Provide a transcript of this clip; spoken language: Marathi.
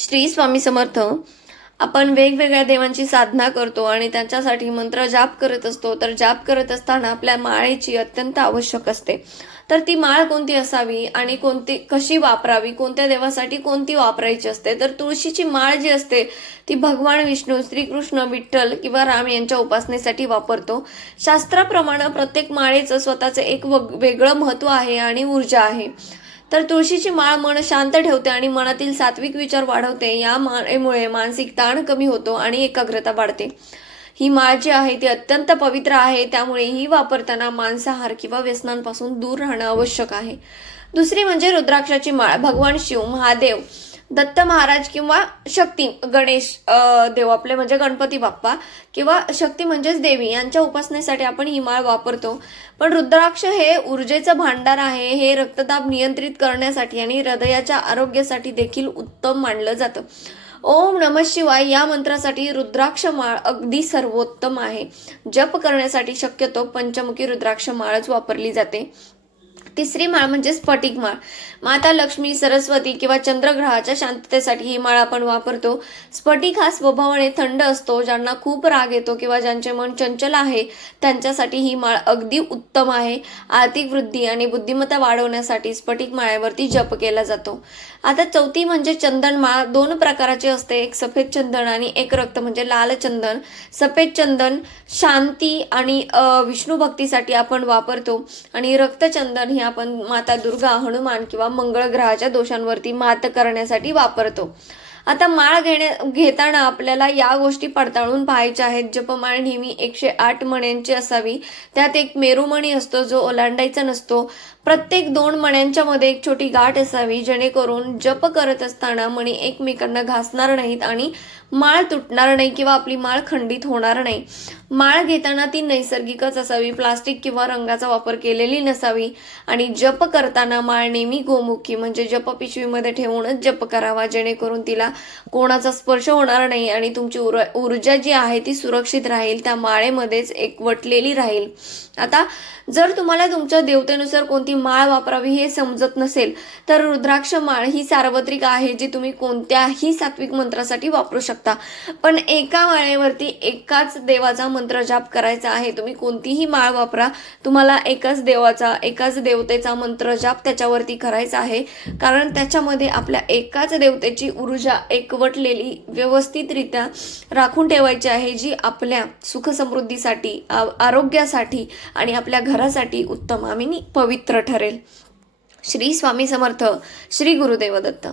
श्री स्वामी समर्थ. आपण वेगवेगळ्या देवांची साधना करतो आणि त्यांच्यासाठी मंत्र जाप करत असतो. तर जाप करत असताना आपल्या माळेची अत्यंत आवश्यक असते. तर ती माळ कोणती असावी आणि कोणती कशी वापरावी, कोणत्या देवासाठी कोणती वापरायची असते. तर तुळशीची माळ जी असते ती भगवान विष्णू, श्रीकृष्ण, विठ्ठल किंवा राम यांच्या उपासनेसाठी वापरतो. शास्त्राप्रमाणे प्रत्येक माळेचं स्वतःचं एक वेगळं महत्त्व आहे आणि ऊर्जा आहे. तर तुळशीची माळ मन शांत ठेवते आणि मनातील सात्विक विचार वाढवते. या माळेमुळे मानसिक ताण कमी होतो आणि एकाग्रता वाढते. ही माळ जी आहे ती अत्यंत पवित्र आहे, त्यामुळे ही वापरताना मांसाहार किंवा व्यसनांपासून दूर राहणं आवश्यक आहे. दुसरी म्हणजे रुद्राक्षाची माळ. भगवान शिव, महादेव, दत्त महाराज किंवा शक्ती गणेश देव आपले म्हणजे गणपती बाप्पा किंवा शक्ती म्हणजेच देवी यांच्या उपासनेसाठी आपण ही माळ वापरतो. पण रुद्राक्ष हे ऊर्जेचं भांडार आहे. हे रक्तदाब नियंत्रित करण्यासाठी आणि हृदयाच्या आरोग्यासाठी देखील उत्तम मानलं जातं. ओम नमः शिवाय या मंत्रासाठी रुद्राक्ष माळ अगदी सर्वोत्तम आहे. जप करण्यासाठी शक्यतो पंचमुखी रुद्राक्ष माळच वापरली जाते. तिसरी माळ म्हणजे स्फटिक माळ. माता लक्ष्मी, सरस्वती किंवा चंद्रग्रहाच्या शांततेसाठी ही माळ आपण वापरतो. स्फटिक हा स्वभावाने थंड असतो. ज्यांना खूप राग येतो किंवा ज्यांचे मन चंचल आहे त्यांच्यासाठी ही माळ अगदी उत्तम आहे. आर्थिक वृद्धी आणि बुद्धिमत्ता वाढवण्यासाठी स्फटिक माळेवरती जप केला जातो. आता चौथी म्हणजे चंदन माळ. दोन प्रकारची असते, एक सफेद चंदन आणि एक रक्त म्हणजे लाल चंदन. सफेद चंदन शांती आणि विष्णू भक्तीसाठी आपण वापरतो आणि रक्त चंदन हे आपण माता दुर्गा, हनुमान किंवा मंगळ ग्रहाच्या दोषांवरती मात करण्यासाठी वापरतो. आता माळ घेताना आपल्याला या गोष्टी पडताळून पाहायच्या आहेत. जपमाळ नेहमी 108 मण्यांची असावी. त्यात एक मेरुमणी असतो जो ओलांडायचा नसतो. प्रत्येक 2 मण्यांच्या मध्ये एक छोटी गाठ असावी, जेणेकरून जप करत असताना मणी एकमेकांना घासणार नाहीत आणि माळ तुटणार नाही किंवा आपली माळ खंडित होणार नाही. माळ घेताना ती नैसर्गिकच असावी, प्लास्टिक किंवा रंगाचा वापर केलेली नसावी आणि जप करताना माळ नेहमी गोमुखी म्हणजे जप पिशवीमध्ये ठेवूनच जप करावा, जेणेकरून तिला कोणाचा स्पर्श होणार नाही आणि तुमची ऊर्जा जी आहे ती सुरक्षित राहील, त्या माळेमध्येच एकवटलेली राहील. आता जर तुम्हाला तुमच्या देवतेनुसार कोणती माळ वापरावी हे समजत नसेल तर रुद्राक्ष माळ ही सार्वत्रिक आहे, जी तुम्ही कोणत्याही सात्विक मंत्रासाठी वापरू शकता. पण एका माळेवरती एकाच देवाचा मंत्र जाप करायचा आहे. तुम्ही कोणतीही माळ वापरा, तुम्हाला एकाच देवतेचा मंत्र जाप त्याच्यावरती करायचा आहे, कारण त्याच्यामध्ये आपल्या एकाच देवतेची ऊर्जा एकवटलेली व्यवस्थितरित्या राखून ठेवायची आहे, जी आपल्या सुख समृद्धीसाठी, आरोग्यासाठी आणि आपल्या घरासाठी उत्तम आणि पवित्र ठरेल. श्री स्वामी समर्थ. श्री गुरुदेव दत्त.